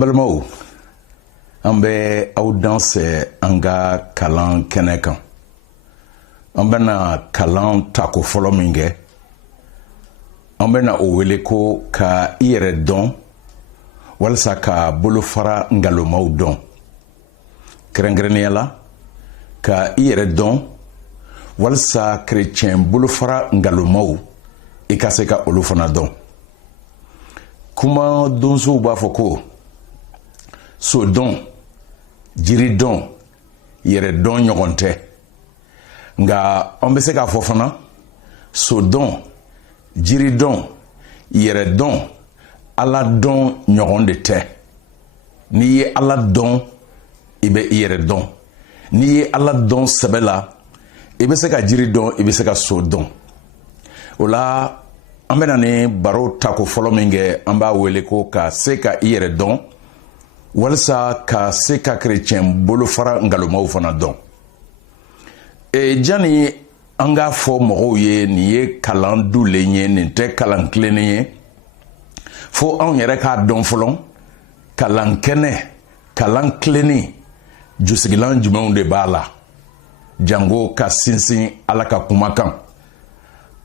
Ambalmo ambe audanse anga kalan kenekan ambena kalan tako folo minge ambena oweleko ka iyere don walsa ka bolofara ngalomaw don krengreniela ka iyere don walsa chrétien bolofara ngalomaw ikaseka olufana don kuma donzo ba foko so don jiri don yere don ɲɔgɔn nga on bɛ se k'a fɔ fana so don jiri don yere don ala don ɲɔgɔn de tɛ n'i ye ala don i bɛ i yɛrɛ dɔn n'i ye ala don sɛbɛ la i bɛ se ka jiri don i bɛ se ka so don o la an bɛ na ni baro tako fɔlɔ min kɛ an b'a wele ko ka se ka i yɛrɛ dɔn walasa ka se ka chrétien bolofara ngalomaw fana dɔn jani an k'a fɔ mɔgɔw ye nin ye kalan dulen ye nin tɛ kalan tilennen ye fo anw yɛrɛ k'a dɔn fɔlɔ kalan kɛnɛ kalan tilennen jusigilan jumɛnw de b'a la jango ka sinsin ala ka kuma kan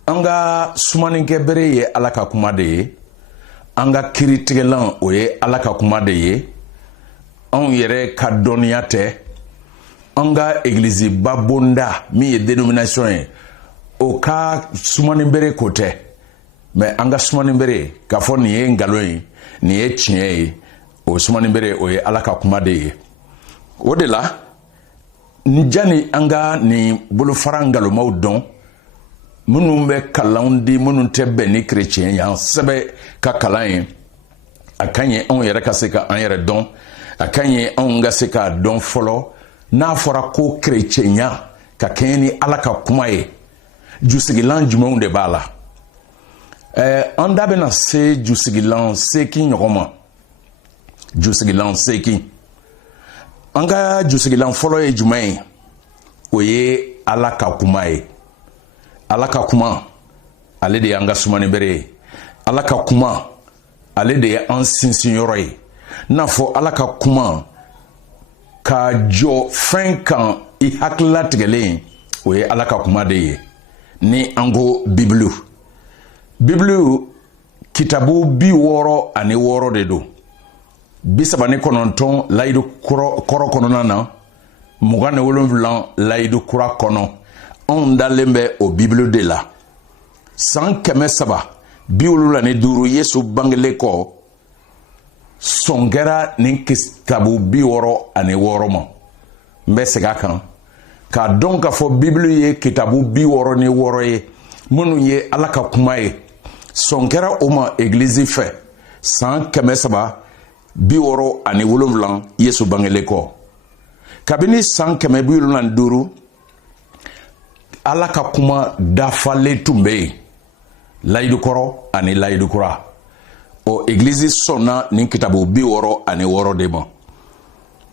an ka sumanikɛ bere ye ala ka kuma de ye an ka kiritigɛlan o ye ala ka kuma de ye anw yɛrɛ ka dɔnniya tɛ an ka église ba bonda min ye dénomination ye o ka sumani bere ko tɛ mais an ka sumani bere k'a fɔ nin ye ngalon ye nin ye tiɲɛ ye o sumani bere o ye ala ka kuma de ye o de la jani an ka nin bolofara ngalomaw dɔn minnu bɛ kalanw di minnu tɛ bɛn ni chrétien ye an sɛbɛ ka kalan ye a ka ɲi anw yɛrɛ ka se ka an yɛrɛ dɔn a ka ɲi anw ka se k'a dɔn fɔlɔ n'a fɔra ko chrétienya ka kɛɲɛ ni ala ka kuma ye jusigilan jumɛnw de b'a la an da bɛna se jusigilan seegin ɲɔgɔn ma jusigilan seegin an ka jusigilan fɔlɔ ye jumɛn ye o ye ala ka kuma ye ala ka kuma ale de y'an ka sumani bere ye ala ka kuma ale de ye an sinsin yɔrɔ ye n'a fɔ ala ka kuma ka jɔ fɛn kan i hakilila tigɛlen o ye ala ka kuma de ye ni an ko bibiliw kitabu 66 de don 39 layidu kɔrɔ kɔnɔna na 27 layidu kura kɔnɔ anw dalen bɛ o bibiliw de la san 375 yesu bangele kɔ sɔn kɛra nin kitabu 66 ma n bɛ segin a kan k'a dɔn k'a fɔ bibiliw ye kitabu 66 ye minnu ye ala ka kuma ye sɔn kɛra o ma église fɛ san 367 yesu bangele kɔ kabini san 175 ala ka kuma dafalen tun bɛ yen layidukɔrɔ ani layidukura o église sɔnna nin kitabu 66 de ma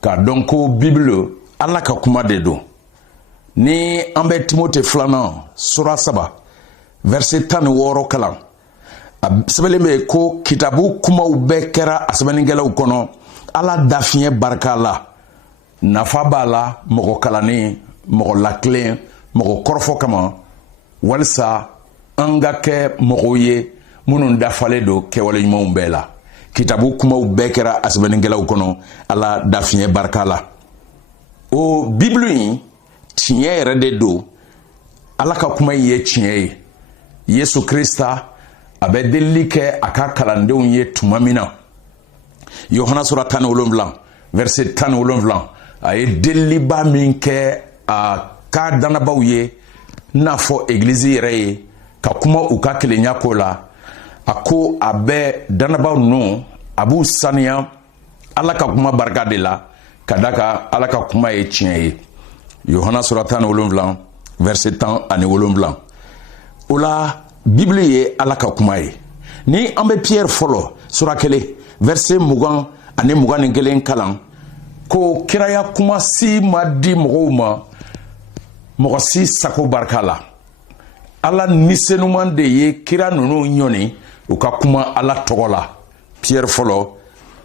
k'a dɔn ko bible ala ka kuma de don ni an bɛ timote 2 sura 3 verset 16 kalan a sɛbɛnlen bɛ ko kitabu kumaw bɛɛ kɛra a sɛbɛnnikɛlaw kɔnɔ ala dafiɲɛ barika la nafa b'a la mɔgɔ kalannen mɔgɔ lakilen mɔgɔ kɔrɔfɔ kama walisa an ka kɛ mɔgɔw ye minnu dafalen don kɛwale ɲumanw bɛɛ la kitabu kumaw bɛɛ kɛra a sɛbɛnnikɛlaw kɔnɔ ala dafiɲɛ barika la o bibiliw in tiɲɛ yɛrɛ de don ala ka kuma in ye tiɲɛ ye yesu krista a bɛ delili kɛ a ka kalandenw ye tuma min na yohana sura 17 verset 17 a ye deliliba min kɛ a ka dannabaw ye n'a fɔ église yɛrɛ ye ka kuma u ka kelenya ko la a ko a bɛ dannabaw ninnu a b'u saniya ala ka kuma barika de la ka da ka ala ka kuma ye tiɲɛ ye yohana sura 17 verset 17 o la bibili ye ala ka kuma ye ni an bɛ Pierre fɔlɔ sura 1 verset 20 ani 21 kalan ko kiraya kuma si ma di mɔgɔw ma mɔgɔ si sago barika la ala nisenuman de ye kira ninnu ɲɔni u ka kuma ala tɔgɔ la Pierre fɔlɔ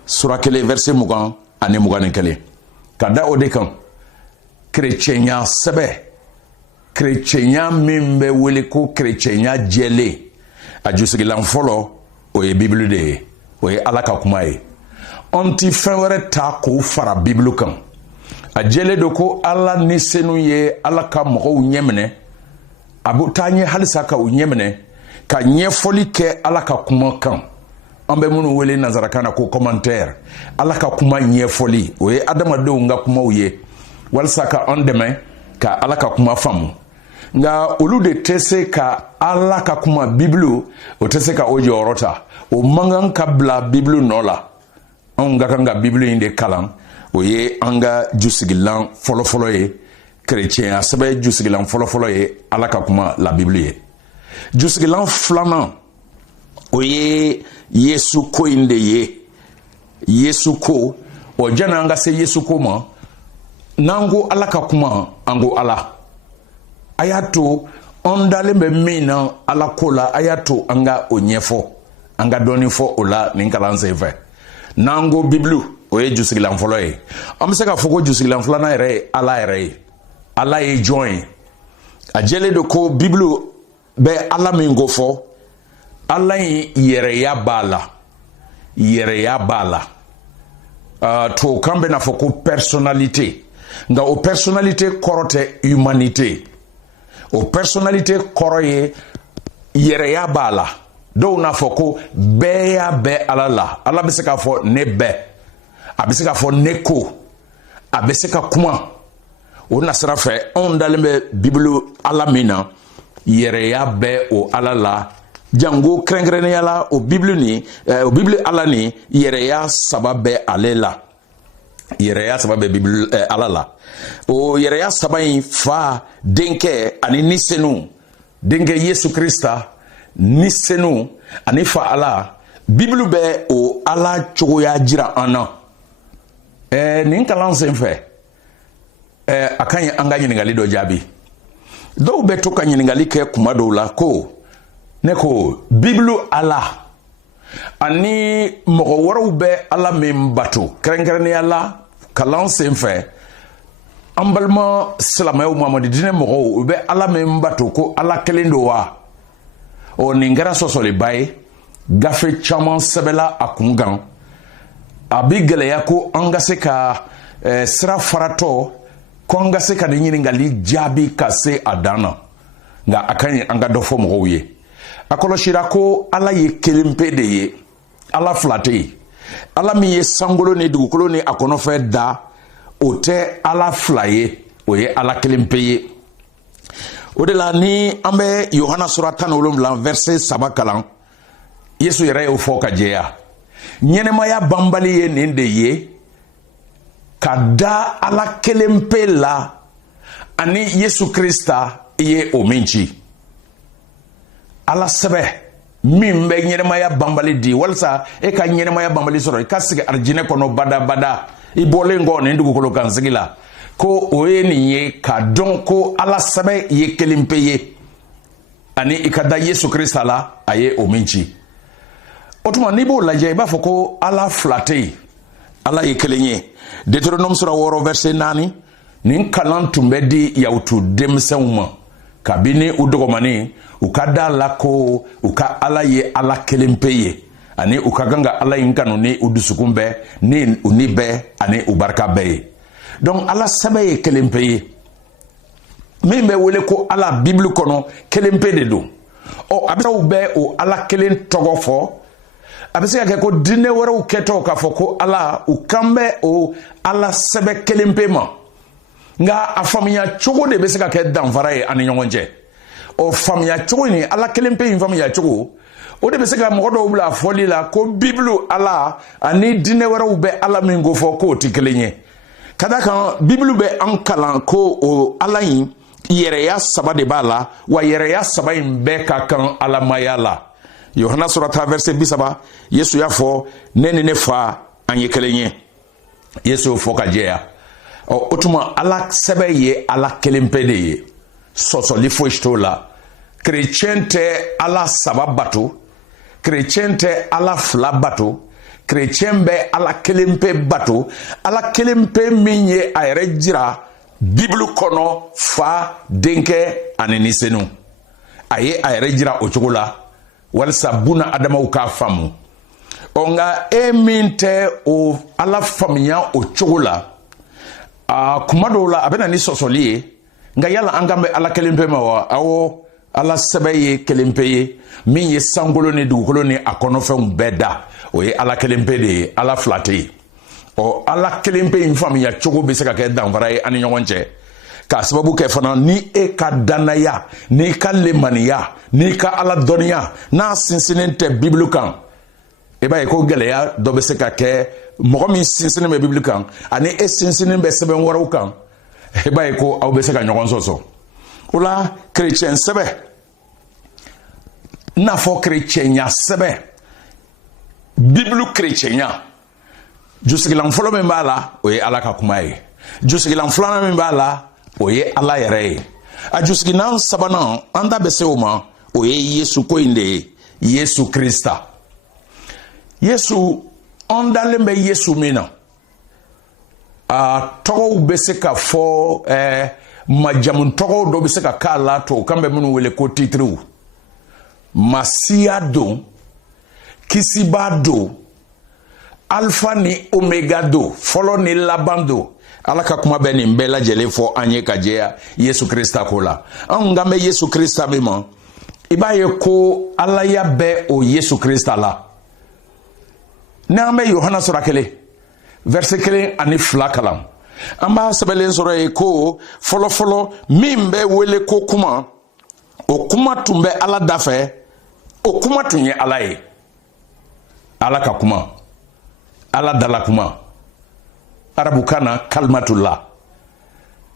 sura kelen verset mugan ani mugan ni kelen ka da o de kan chrétien sɛbɛ chrétien min bɛ wele ko chrétien jɛlen a jusigilan fɔlɔ o ye bible de ye o ye ala ka kuma ye on ti fɛn wɛrɛ ta k'o fara bible kan a jɛlen do ko ala ni senu ye ala ka mɔgɔw ɲɛminɛ a bɛ taa ɲɛ halisa ka u ɲɛminɛ ka ɲɛfɔli kɛ ala ka kuma kan an bɛ minnu wele nanzarakan na ko commentaire ala ka kuma ɲɛfɔli o ye adamadenw ka kumaw ye walasa ka an dɛmɛ ka ala ka kuma faamu nka olu de tɛ se ka ala ka kuma bible o tɛ se ka o jɔyɔrɔ ta o man kan ka bila bible nɔ la anw ka kan ka bible in de kalan o ye an ka jusigilan fɔlɔfɔlɔ ye chrétien sɛbɛ jusigilan fɔlɔfɔlɔ ye ala ka kuma la bible ye jusigilan filanan o ye yesu ko in de ye yesu ko o jɛna an ka se yesu ko ma n'an ko ala ka kuma an ko ala a y'a to an dalen bɛ min na ala ko la a y'a to an ka o ɲɛfɔ an ka dɔɔni fɔ o la nin kalan sen fɛ n'an ko bible o ye jusigilan fɔlɔ ye an bɛ se k'a fɔ ko jusigilan filanan yɛrɛ ye ala yɛrɛ ye ala ye jɔn ye a jɛlen do ko bible bɛ ala min ko fɔ ala in yɛrɛya b'a la yɛrɛya b'a la tubabukan bɛ n'a fɔ ko personnalité nka o personnalité kɔrɔ tɛ humanité o personnalité kɔrɔ ye yɛrɛya b'a la dɔw n'a fɔ ko bɛɛ y'a bɛɛ ala la ala bɛ se k'a fɔ ne bɛɛ a bɛ se k'a fɔ ne ko a bɛ se ka kuma o nasira fɛ anw dalen bɛ bible ala min na yɛrɛya bɛ o ala la jango kɛrɛnkɛrɛnnenya la o bible ala ni yɛrɛya saba bɛ ale la yɛrɛya saba bɛ bible ala la o yɛrɛya saba in fa denkɛ ani nisenu denkɛ yesu krista nisenu ani fa ala bible bɛ o ala cogoya jira an na nin kalan sen fɛ a ka ɲi an ka ɲininkali dɔ jaabi dɔw bɛ to ka ɲininkali kɛ kuma dɔw la ko ne ko bible ala ani mɔgɔ wɛrɛw bɛ ala min bato kɛrɛnkɛrɛnnenya la kalan sen fɛ an balima silamɛw mamadu dinɛ mɔgɔw u bɛ ala min bato ko ala kelen do wa o nin kɛra sɔsɔliba ye gafe caman sɛbɛla a kun kan a bi gɛlɛya ko an ka se ka sira faratɔ ko an ka se ka nin ɲininkali jaabi ka se a dan na nka a ka ɲi an ka dɔ fɔ mɔgɔw ye a kɔlɔsira ko ala ye kelen pe de ye ala fila tɛ yen ala min ye sankolo ni dugukolo ni a kɔnɔfɛn da o tɛ ala fila ye o ye ala kelen pe ye o de la ni an bɛ yohana sura 17 verset 3 kalan yesu yɛrɛ y'o fɔ ka jɛya ɲɛnɛmaya banbali ye nin de ye ka da ala kelen pe la ani yesu krista i ye o min ci ala sɛbɛ min bɛ ɲɛnɛmaya banbali di walasa e ka ɲɛnɛmaya banbali sɔrɔ i ka sigi arijinɛ kɔnɔ badabada i bɔlen kɔ nin dugukolo kan sigi la ko o ye nin ye ka dɔn ko ala sɛbɛ ye kelen pe ye ani i ka da yesu krista la a ye o min ci o tuma n'i b'o lajɛ i b'a fɔ ko ala fila tɛ yen ala ye kelen ye deutéronome sura 6 verset 4 nin kalan tun bɛ di yahutu denmisɛnw ma kabini u dɔgɔmani u ka da la ko u ka ala ye ala kelen pe ye ani u ka kan ka ala in kanu ni u dusukun bɛɛ ni u ni bɛɛ ani u barika bɛɛ ye donc ala sɛbɛ ye kelen pe ye min bɛ wele ko ala bible kɔnɔ kelen pe de don a bɛ se bɛ o ala kelen tɔgɔ fɔ a bɛ se ka kɛ ko dinɛ wɛrɛw kɛtɔ k'a fɔ ko ala u kan bɛ o ala sɛbɛ kelen pe ma nka a faamuya cogo de bɛ se ka kɛ danfara ye ani ɲɔgɔn cɛ o faamuya cogo ni ala kelen pe in faamuya cogo o de bɛ se ka mɔgɔ dɔw bila fɔli la ko bible ala ani dinɛ wɛrɛw bɛ ala min ko fɔ k'o tɛ kelen ye ka da kan bible bɛ an kalan ko o ala in yɛrɛya saba de b'a la wa yɛrɛya saba in bɛɛ ka kan alamaya la yohana sura 10 verset 30 yesu y'a fɔ ne ni ne fa an ye kelen ye yesu y'o fɔ ka jɛya o tuma ala sɛbɛ ye ala kelen pe de ye sɔsɔli foyi t'o la chrétien tɛ ala saba bato chrétien tɛ ala fila bato chrétien be ala kelempe bato ala kelempe minye ayre jira Bible kono fa denke anenisenu aye ayre jira ochogola walsa buna adama uka famu onga eminte o ala famia ochogola kumadola abena ni sosoliye nga yala angambe ala kelempe mawa awo ala sebeye kelempe min ye sangolo ni dugukolo ni akonofen beda o ye ala kelempe de ala flate o ala kelempe infami ya chogo be se ka ke danfara ye ani ɲɔgɔn cɛ ka sababu kɛ fana ni e ka danaya ni ka lemaniya ni ka ala dɔnniya n'a sinsinnen tɛ bibulu kan e b'a ye ko gɛlɛya dɔ be se ka kɛ mɔgɔ min sinsinnen bɛ bibulu kan ani e sinsinnen bɛ sɛbɛn wɛrɛw kan e b'a ye ko aw be se ka ɲɔgɔn sɔsɔ o la chrétien sɛbɛ n'a fɔ chrétienya sɛbɛ bibulu chrétienya jusigilan fɔlɔ min b'a la o ye ala ka kuma ye jusigilan filanan min b'a la o ye ala yɛrɛ ye a jusigilan sabanan an da bɛ se o ma o ye yesu ko in de ye yesu krista yesu an dalen bɛ yesu min na a tɔgɔw bɛ se ka fɔ majamu tɔgɔw dɔ bɛ se ka k'a la to kan bɛ minnu wele ko titriw masiya don kisiba don alpha ni omega do fɔlɔ ni laban do ala ka kuma bɛ nin bɛɛ lajɛlen fɔ an ye ka jɛya yesu krista ko la an ka bɛ yesu krista min ma i b'a ye ko alaya bɛ o yesu krista la n'an bɛ yohana sura 1 verset 1 ani 2 kalan an b'a sɛbɛnlen sɔrɔ ye ko fɔlɔfɔlɔ min bɛ wele ko kuma o kuma tun bɛ ala da fɛ o kuma tun ye ala ye ala ka kuma ala dala kuma arabukan na kalimatullah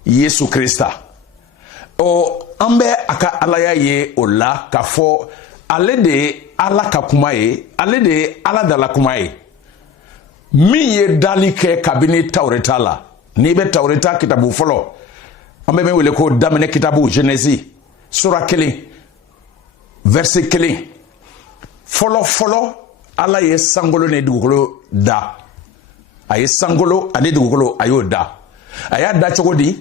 yesu krista o an bɛ a ka alaya ye o la k'a fɔ ale de ye ala ka kuma ye ale de ye ala dala kuma ye min ye dali kɛ kabini tawreta la n'i bɛ tawreta kitabu fɔlɔ an bɛ min wele ko daminɛ kitabu genesi sura 1 verset 1 fɔlɔ ala ye sangolo ni dugukolo da a ye sangolo ani dugukolo a y'o da a y'a da cogo di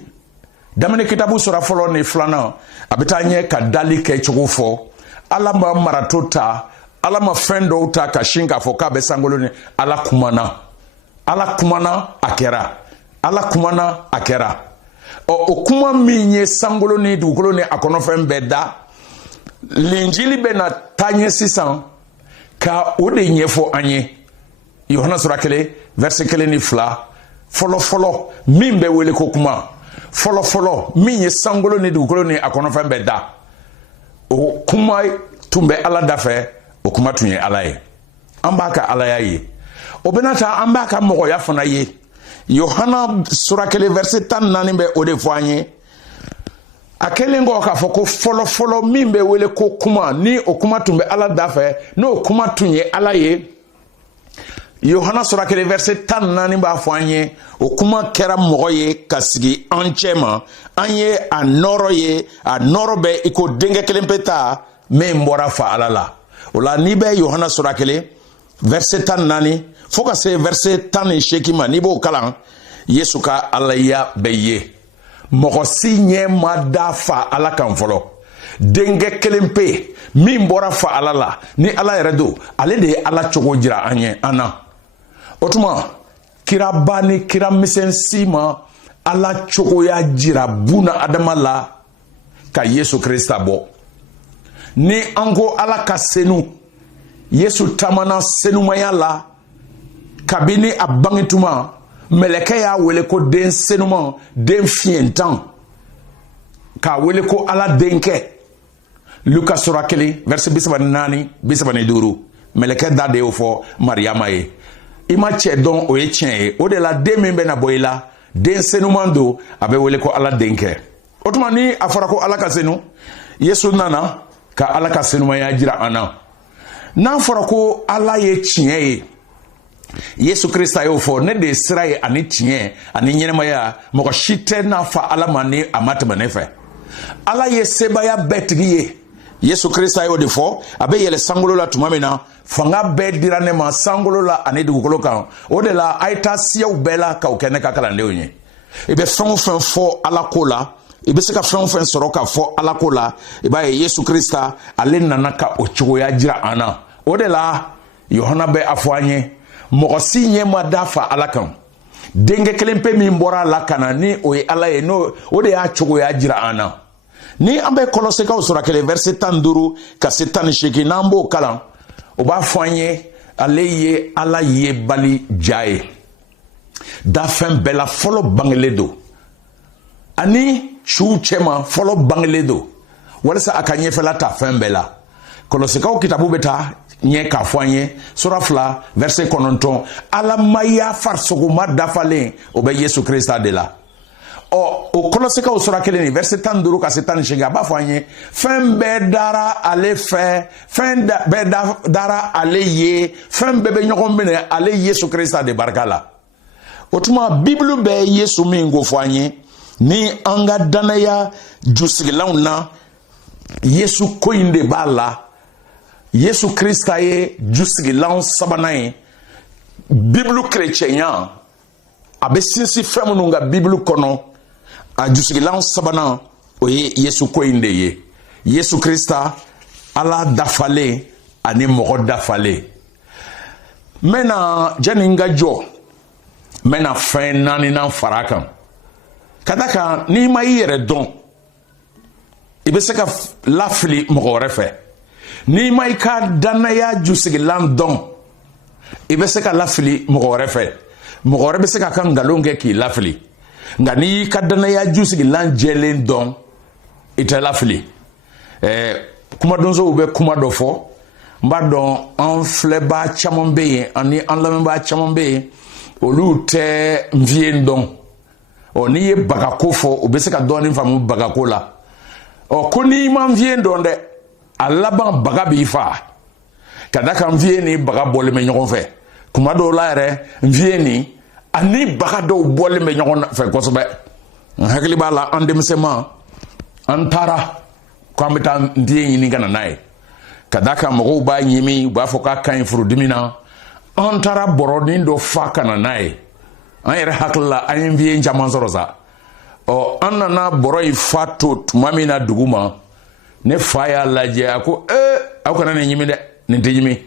daminɛ kitabu sura fɔlɔ ni filanan a bɛ taa ɲɛ ka dali kɛ cogo fɔ ala ma marato ta ala ma fɛn dɔw ta ka sin k'a fɔ k'a bɛ sangolo ni ala kumana a kɛra ala kumana a kɛra o kuma min ye sangolo ni dugukolo ni a kɔnɔfɛn bɛɛ da linjili bɛ na taa ɲɛ sisan ka o de ɲɛfɔ an ye yohana sura 1 verset 1 ni 2 fɔlɔ min bɛ wele ko kuma fɔlɔ min ye sangolo ni dugukolo ni a kɔnɔfɛn bɛɛ da o kuma tun bɛ ala da fɛ o kuma tun ye ala ye an b'a ka alaya ye o bɛna ta an b'a ka mɔgɔya fana ye yohana sura 1 verset 14 bɛ o de fɔ an ye a kɛlen kɔ k'a fɔ ko fɔlɔ min bɛ wele ko kuma ni o kuma tun bɛ ala da fɛ n'o kuma tun ye ala ye yohana sura 1 verset 14 b'a fɔ an ye o kuma kɛra mɔgɔ ye ka sigi an cɛ ma an ye a nɔrɔ ye a nɔrɔ bɛ i ko denkɛ kelen pe ta min bɔra fa ala la o la n'i bɛ yohana sura 1 verset 14 fo ka se verset 18 ma n'i b'o kalan yesu ka alaya bɛ ye mɔgɔ si ɲɛ ma da fa ala kan fɔlɔ denkɛ kelen pe min bɔra fa ala la ni ala yɛrɛ do ale de ye ala cogo jira an ye an na o tuma kiraba ni kira misɛn si ma ala cogoya jira buna adama la ka yesu krista bɔ ni an ko ala ka senu yesu tamana senumaya la kabini a bangituma mɛlɛkɛ y'a wele ko den senuman den fiɲɛntan k'a wele ko ala denkɛ luka sura 1 verset 34 35 mɛlɛkɛ da de y'o fɔ mariyama ye i ma cɛ dɔn o ye tiɲɛ ye o de la den min bɛna bɔ i la den senuman don a bɛ wele ko ala denkɛ o tuma ni a fɔra ko ala ka senu yesu nana ka ala ka senumanya jira an na n'a fɔra ko ala ye tiɲɛ ye yesu krista y'o fɔ ne de ye sira ye ani tiɲɛ ani ɲɛnɛmaya mɔgɔ si tɛ n'a fa ala ma ni a ma tɛmɛ ne fɛ ala ye sebaya bɛɛ tigi ye Yesu Krista yo de fo abe yele sangolo la tumamina fanga be dirane ma sangolo la ane dugukolo kan o de la aita siaw bela ka o kene ka kala ndewnye ibe fon fo ala kola ibe se ka fon soro ka fo ala kola iba Yesu Krista ale nanaka o chugo ya jira ana o de la Yohana be afwanye mokosi nye madafa ala kan denge kelempe mi mbora la kana ni o ala e no o de ya chugo ya jira ana ni ambe kolose ka usura kele verset 12 ka 18 nambo kalan o ba fanye aleye ala ye bali jaye da fem bela folo bangledo ani shu chema folo bangledo wala sa akanye fela ta fem bela kolose ka kitabu beta nye ka fanye sura fla verset 9 ala maya farsoguma dafale o be Yesu Krista de la o kolose ka usura kele ni verset 12 ka 18 ba fanye fem be dara ale fe fem be dara ale ye fem be nyogom bene ale Yesu Krista de barkala otuma bible be Yesu mingo fanye ni anga danaya jusigilauna Yesu koinde bala Yesu Krista ye jusigilaun sabanaye bible chrétien abe sinsi femununga bible kono a jusigilan sabana oye Yesu koinde ye Yesu Krista ala dafale ani mogo dafale mena janinga jo mena fen nani nan farakan kadaka ni ma yere don ibe se ka lafli mogo refe ni ma ka danaya jusigilan don ibe se ka lafli mogo refe mogo refe se ka kan galonge ki lafli ngani kadana ya jusigi lan jelen don itela fili kuma donzo ube kuma dofo mba don en fleba chamombe ani en lamba chamombe olu te mvien don oni ye bagako fo obese ka doni famu bagako la o koni ma mvien don de alaban bagabi fa kadaka mvien ni bagabole me nyon fe kuma do la re mvien ni ani bagado bolle me nyon fe ko so be hakli bala andemsema antara kwamita ndiye ni ngana nae kadaka mo ba nyimi ba foka kan furudimina antara boroni do faka na nae ayere hakla ayemvie njamanzoroza o anana boroi fatu tumamina duguma ne faya laje ako akona ne nyimi de ne ndijimi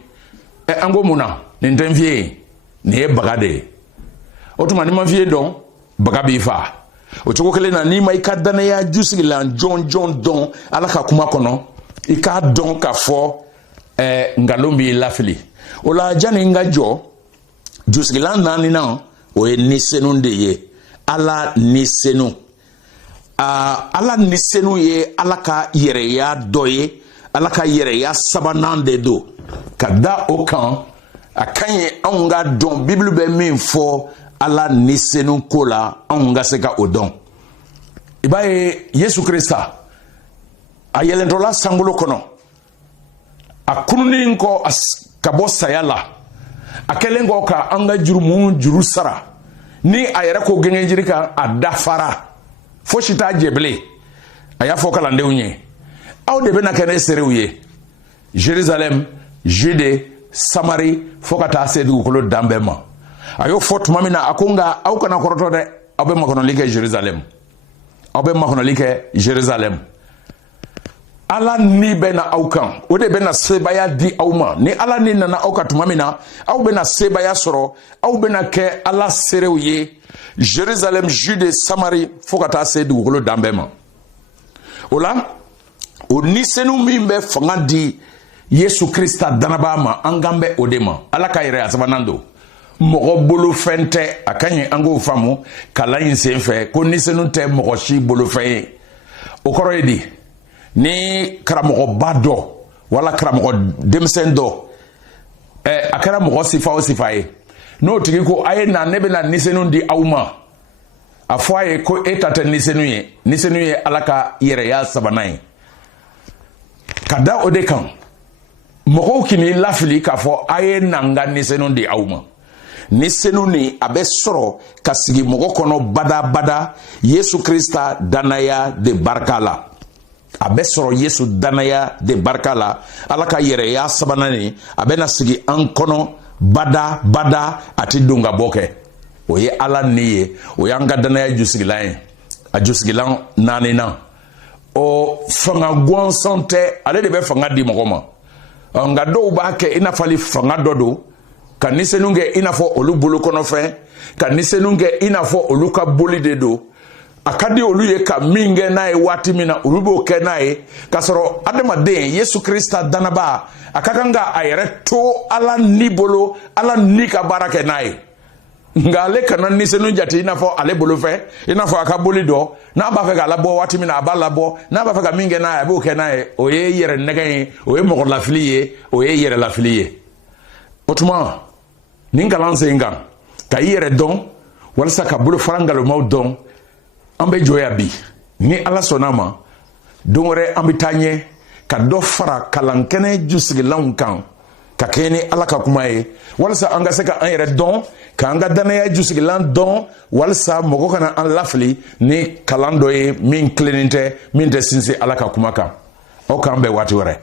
ango muna ne ndemvie ne bagade otuma ni mavie don bagabi fa o choko kele na ni mai kadana ya jusigilan John don alaka kuma kono ika don ka fo ngalombi lafili ola jani ngajo jusigilan nani na o nisenu ndeye ala nisenu ala nisenu ye alaka yere ya doye alaka yere ya sabanande do kada okan akanye onga don bible be min fo ala nisenu kola onga seka odon ibaye Yesu Krista ayelendola sangulo kono akununi nko kabo sayala akelengo ka anga juru sara ni ayere ko gengenjirika adafara foshita jeble aya fokala ndeunye aw de bena kene serewye Jerusalem Jude Samari fokata sedu kolo dambema ayo fort mamina akunga au kana koroto de abe makono like Jerusalem abe makono like Jerusalem ala ni bena aukan ode bena sebaya di auma ni ala ni nana auka tumamina au bena sebaya soro au bena ke ala serewye Jerusalem Jude Samari fokata sedu kolo dambema ola o nisenu mimbe fangadi Yesu Krista danabama angambe odema ala kayre asabanando mogo bolo fente akanye ango famu kala yinse fe ko nisenu te mogo shi bolo fe okoro edi ni karamogo bado wala karamogo demsendo akara mogo sifa o sifaye no tigi ko aye na nebe na nisenu di auma afwaye ko etate nisenu ye alaka yere ya sabanai kada odekan mogo kini lafili ka fo aye nanga nisenu di auma nisenu ni abesoro kasigi mogo kono bada Yesu Krista danaya de barkala a bɛ sɔrɔ Yesu danaya de barika la Ala ka yɛrɛya sabanan ni a bɛ na sigi an kɔnɔ bada bada a ti don ka bɔ kɛ o ye Ala ni ye o y'an ka danaya jusigilan ye a jusigilan naaninan o fanga gansan tɛ ale de bɛ fanga di mɔgɔ ma nka dɔw b'a kɛ i n'a fɔ ale fanga dɔ don ka nisɛninw kɛ i n'a fɔ olu bolo kɔnɔfɛn ka nisɛninw kɛ i n'a fɔ olu ka boli de don a ka di olu ye ka min kɛ n'a ye waati min na olu b'o kɛ n'a ye k'a sɔrɔ adamaden Yesu Krista danaba a ka kan ka a yɛrɛ to Ala ni bolo Ala ni ka baara kɛ n'a ye nka ale kana nisɛninw jate i n'a fɔ ale bolo fɛ i n'a fɔ a ka boli dɔ n'a b'a fɛ k'a labɔ waati min na a b'a labɔ n'a b'a fɛ ka min kɛ n'a ye a b'o kɛ n'a ye o ye yɛrɛ nɛgɛ ye o ye mɔgɔ lafili ye o ye yɛrɛ lafili ye o tuma nin kalan sen kan ka i yɛrɛ dɔn walasa ka bolofara ngalonmaw dɔn an bɛ jɔya bi ni Ala sɔnna ma don wɛrɛ an bɛ taa ɲɛ ka dɔ fara kalankɛnɛ jusigilanw kan ka kɛ ni Ala ka kuma ye walasa an ka se ka an yɛrɛ dɔn k'an ka danaya jusigilan dɔn walasa mɔgɔ kana an lafili ni kalan dɔ ye min tilennen tɛ min tɛ sinsin Ala ka kuma kan aw k'an bɛn waati wɛrɛ